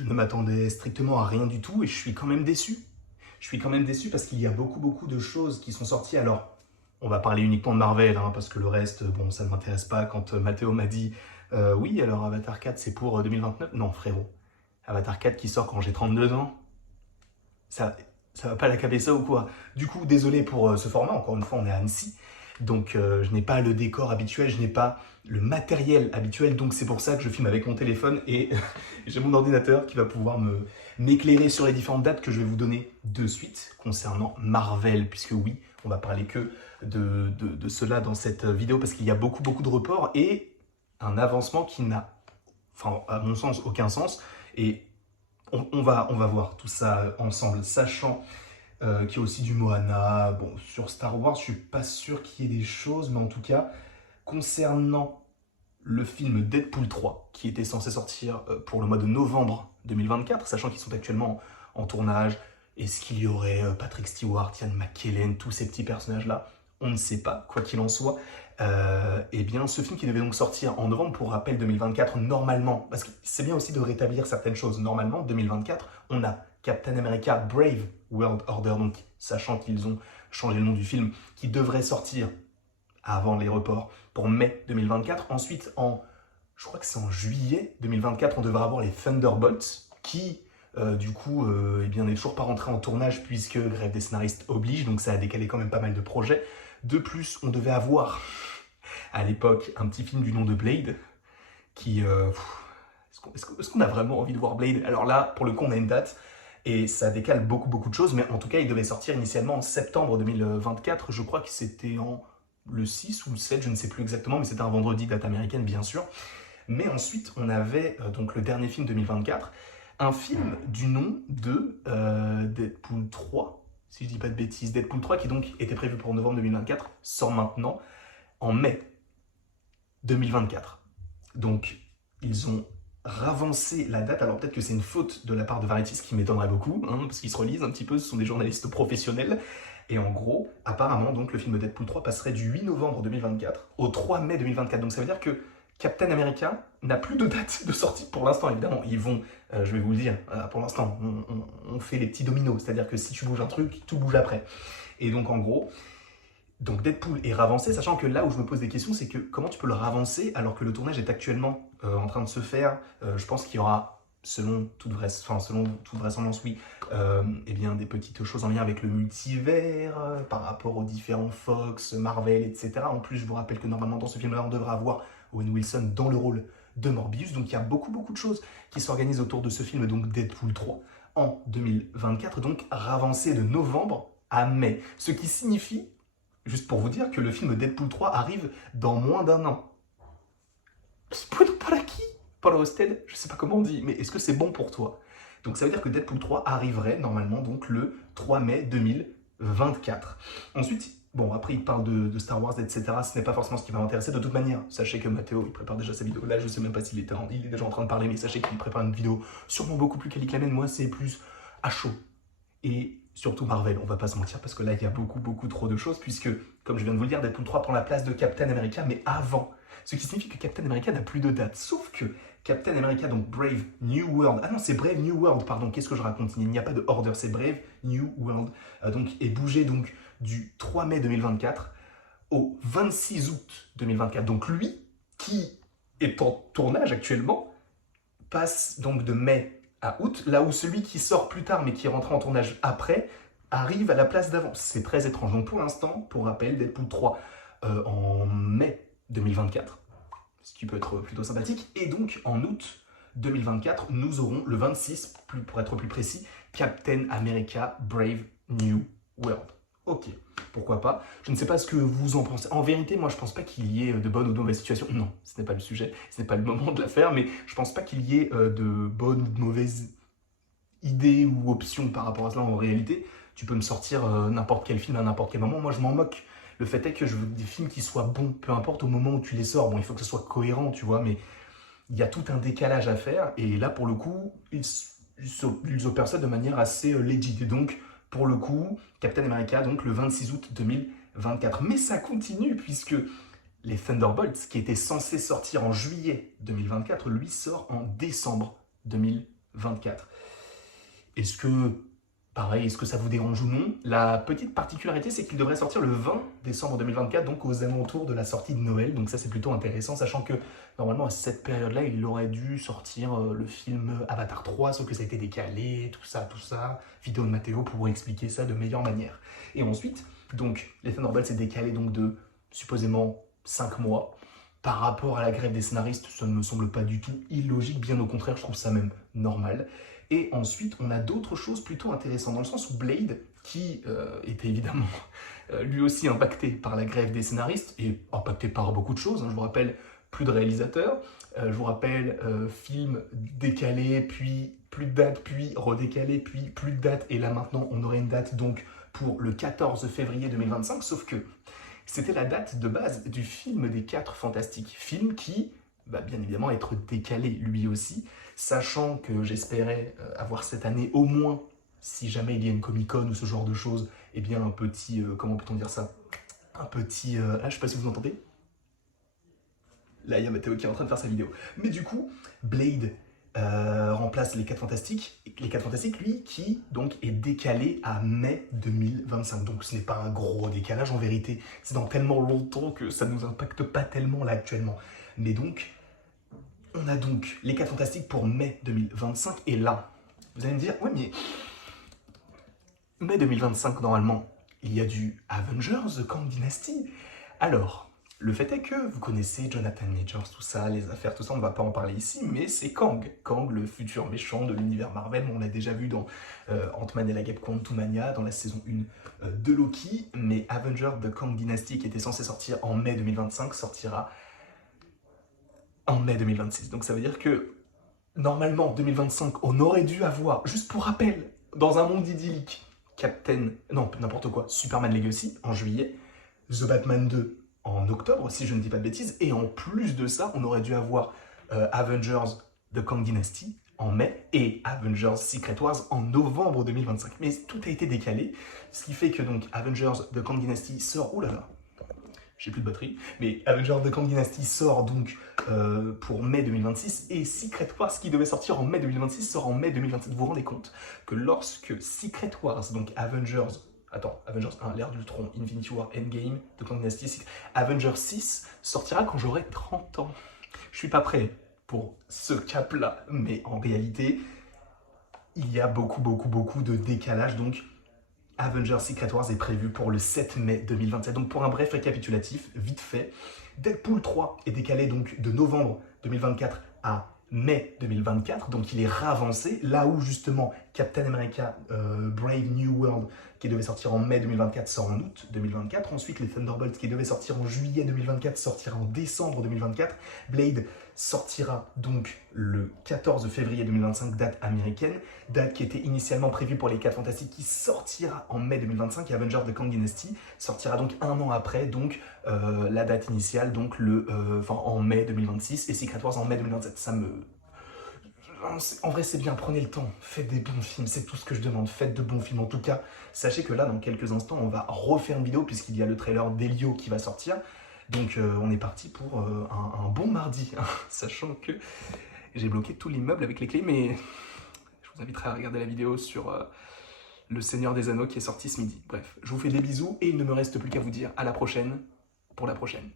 Je ne m'attendais strictement à rien du tout et je suis quand même déçu. Je suis quand même déçu parce qu'il y a beaucoup de choses qui sont sorties. Alors, on va parler uniquement de Marvel, hein, parce que le reste, bon, ça ne m'intéresse pas. Quand Mathéo m'a dit oui, alors Avatar 4, c'est pour 2029. Non, frérot. Avatar 4 qui sort quand j'ai 32 ans, ça, ça va pas l'accaber ça ou quoi? Du coup, désolé pour ce format. Encore une fois, on est à Annecy. Donc, je n'ai pas le décor habituel, je n'ai pas le matériel habituel. Donc, c'est pour ça que je filme avec mon téléphone et j'ai mon ordinateur qui va pouvoir m'éclairer sur les différentes dates que je vais vous donner de suite concernant Marvel. Puisque oui, on va parler que de cela dans cette vidéo parce qu'il y a beaucoup de reports et un avancement qui n'a, enfin, à mon sens, aucun sens. Et on va voir tout ça ensemble, sachant qu'il y a aussi du Moana. Bon, sur Star Wars, je suis pas sûr qu'il y ait des choses, mais en tout cas, concernant le film Deadpool 3, qui était censé sortir pour le mois de novembre 2024, sachant qu'ils sont actuellement en tournage, est-ce qu'il y aurait Patrick Stewart, Ian McKellen, tous ces petits personnages-là? On ne sait pas, quoi qu'il en soit. Eh bien, ce film qui devait donc sortir en novembre, pour rappel 2024, normalement, parce que c'est bien aussi de rétablir certaines choses, normalement, 2024, on a Captain America Brave World Order, donc sachant qu'ils ont changé le nom du film, qui devrait sortir avant les reports pour mai 2024. Ensuite, je crois que c'est en juillet 2024, on devrait avoir les Thunderbolts, qui du coup, eh bien, n'est toujours pas rentré en tournage puisque grève des scénaristes oblige, donc ça a décalé quand même pas mal de projets. De plus, on devait avoir à l'époque un petit film du nom de Blade, qui... est-ce qu'on a vraiment envie de voir Blade? Alors là, pour le coup, on a une date, et ça décale beaucoup de choses, mais en tout cas, il devait sortir initialement en septembre 2024, je crois que c'était le 6 ou le 7, je ne sais plus exactement, mais c'était un vendredi, date américaine, bien sûr. Mais ensuite, on avait donc le dernier film 2024, un film du nom de Deadpool 3, si je dis pas de bêtises. Deadpool 3, qui donc était prévu pour novembre 2024, sort maintenant en mai 2024. Donc, ils ont ravancé la date. Alors peut-être que c'est une faute de la part de Variety, ce qui m'étonnerait beaucoup, hein, parce qu'ils se relisent un petit peu, ce sont des journalistes professionnels. Et en gros, apparemment, donc, le film Deadpool 3 passerait du 8 novembre 2024 au 3 mai 2024. Donc ça veut dire que Captain America n'a plus de date de sortie pour l'instant, évidemment. Ils vont, je vais vous le dire, pour l'instant, on fait les petits dominos. C'est-à-dire que si tu bouges un truc, tout bouge après. Et donc en gros, donc Deadpool est ravancé, sachant que là où je me pose des questions, c'est que comment tu peux le ravancer alors que le tournage est actuellement en train de se faire. Je pense qu'il y aura, selon toute vraisemblance, oui, eh bien, des petites choses en lien avec le multivers, par rapport aux différents Fox, Marvel, etc. En plus, je vous rappelle que normalement dans ce film-là, on devrait avoir Owen Wilson dans le rôle de Morbius. Donc il y a beaucoup de choses qui s'organisent autour de ce film, donc Deadpool 3, en 2024, donc ravancé de novembre à mai. Ce qui signifie, juste pour vous dire, que le film Deadpool 3 arrive dans moins d'un an. Para qui? Para Hosted? Je sais pas comment on dit, mais est-ce que c'est bon pour toi? Donc ça veut dire que Deadpool 3 arriverait normalement donc le 3 mai 2024. Ensuite, bon, après il parle de Star Wars, etc. Ce n'est pas forcément ce qui va m'intéresser. De toute manière, sachez que Mathéo, il prépare déjà sa vidéo. Là, je sais même pas s'il il est déjà en train de parler, mais sachez qu'il prépare une vidéo sûrement beaucoup plus quali que la mienne. Moi, c'est plus à chaud. Et surtout Marvel, on va pas se mentir, parce que là, il y a beaucoup trop de choses, puisque, comme je viens de vous le dire, Deadpool 3 prend la place de Captain America, mais avant. Ce qui signifie que Captain America n'a plus de date. Sauf que Captain America, donc Brave New World, ah non, c'est Brave New World, pardon, qu'est-ce que je raconte? Il n'y a pas de order, c'est Brave New World, donc, est bougé donc du 3 mai 2024 au 26 août 2024. Donc lui, qui est en tournage actuellement, passe donc de mai à août, là où celui qui sort plus tard mais qui est rentré en tournage après arrive à la place d'avant. C'est très étrange. Donc pour l'instant, pour rappel, Deadpool 3 en mai 2024, ce qui peut être plutôt sympathique. Et donc en août 2024, nous aurons le 26, pour être plus précis, Captain America Brave New World. Ok, pourquoi pas. Je ne sais pas ce que vous en pensez. En vérité, moi, je pense pas qu'il y ait de bonnes ou de mauvaises situations. Non, ce n'est pas le sujet, ce n'est pas le moment de la faire, mais je pense pas qu'il y ait de bonnes ou de mauvaises idées ou options par rapport à cela en réalité. Tu peux me sortir n'importe quel film à n'importe quel moment. Moi, je m'en moque. Le fait est que je veux des films qui soient bons, peu importe au moment où tu les sors. Bon, il faut que ce soit cohérent, tu vois, mais il y a tout un décalage à faire. Et là, pour le coup, ils opèrent ça de manière assez legit. Et donc, pour le coup, Captain America, donc le 26 août 2024. Mais ça continue, puisque les Thunderbolts, qui étaient censés sortir en juillet 2024, lui sort en décembre 2024. 2024. Est-ce que, pareil, est-ce que ça vous dérange ou non? La petite particularité, c'est qu'il devrait sortir le 20 décembre 2024, donc aux alentours de la sortie de Noël. Donc ça, c'est plutôt intéressant, sachant que normalement, à cette période-là, il aurait dû sortir le film Avatar 3, sauf que ça a été décalé, tout ça. Vidéo de Mathéo pour vous expliquer ça de meilleure manière. Et ensuite, donc, les Thunderbolts s'est décalé donc de supposément 5 mois. Par rapport à la grève des scénaristes, ça ne me semble pas du tout illogique, bien au contraire, je trouve ça même normal. Et ensuite, on a d'autres choses plutôt intéressantes, dans le sens où Blade, qui était évidemment lui aussi impacté par la grève des scénaristes, et impacté par beaucoup de choses, hein, je vous rappelle, plus de réalisateurs, je vous rappelle, film décalé, puis plus de date, puis redécalé, puis plus de date, et là maintenant, on aurait une date donc pour le 14 février 2025, sauf que c'était la date de base du film des 4 Fantastiques, film qui va bien évidemment être décalé lui aussi, sachant que j'espérais avoir cette année au moins, si jamais il y a une Comic-Con ou ce genre de choses, eh bien un petit, comment peut-on dire ça? Un petit, je sais pas si vous entendez. Là, il y a Mathéo qui est en train de faire sa vidéo. Mais du coup, Blade remplace les 4 Fantastiques. Les 4 Fantastiques, lui, qui donc est décalé à mai 2025. Donc ce n'est pas un gros décalage en vérité. C'est dans tellement longtemps que ça ne nous impacte pas tellement là actuellement. Mais donc, on a donc les 4 Fantastiques pour mai 2025. Et là, vous allez me dire, ouais mais mai 2025, normalement, il y a du Avengers, The Kang Dynasty. Alors, le fait est que vous connaissez Jonathan Majors, tout ça, les affaires, tout ça, on ne va pas en parler ici, mais c'est Kang. Kang, le futur méchant de l'univers Marvel, on l'a déjà vu dans Ant-Man et la Guêpe Quantumania, dans la saison 1 de Loki, mais Avengers The Kang Dynasty, qui était censé sortir en mai 2025, sortira en mai 2026. Donc ça veut dire que, normalement, 2025, on aurait dû avoir, juste pour rappel, dans un monde idyllique, n'importe quoi, Superman Legacy en juillet, The Batman 2 en octobre, si je ne dis pas de bêtises, et en plus de ça, on aurait dû avoir Avengers The Kang Dynasty en mai et Avengers Secret Wars en novembre 2025. Mais tout a été décalé, ce qui fait que donc Avengers The Kang Dynasty sort, oulala, j'ai plus de batterie, mais Avengers The Kang Dynasty sort donc pour mai 2026, et Secret Wars, qui devait sortir en mai 2026, sort en mai 2027. Vous vous rendez compte que lorsque Secret Wars, donc Avengers 1, l'ère d'Ultron, Infinity War, Endgame, The Kang Dynasty, Avengers 6 sortira quand j'aurai 30 ans. Je suis pas prêt pour ce cap-là, mais en réalité, il y a beaucoup de décalage, donc Avengers Secret Wars est prévu pour le 7 mai 2027. Donc pour un bref récapitulatif, vite fait, Deadpool 3 est décalé donc de novembre 2024 à mai 2024, donc il est ravancé, là où justement Captain America Brave New World, qui devait sortir en mai 2024, sort en août 2024. Ensuite, les Thunderbolts, qui devaient sortir en juillet 2024, sortira en décembre 2024. Blade sortira donc le 14 février 2025, date américaine, date qui était initialement prévue pour les 4 Fantastiques, qui sortira en mai 2025, et Avengers The Kang Dynasty sortira donc un an après, donc la date initiale, donc en mai 2026, et Secret Wars en mai 2027. En vrai, c'est bien, prenez le temps, faites des bons films, c'est tout ce que je demande, faites de bons films. En tout cas, sachez que là, dans quelques instants, on va refaire une vidéo, puisqu'il y a le trailer d'Elio qui va sortir. Donc, on est parti pour un bon mardi, hein, sachant que j'ai bloqué tout l'immeuble avec les clés, mais je vous inviterai à regarder la vidéo sur Le Seigneur des Anneaux qui est sorti ce midi. Bref, je vous fais des bisous, et il ne me reste plus qu'à vous dire à la prochaine pour la prochaine.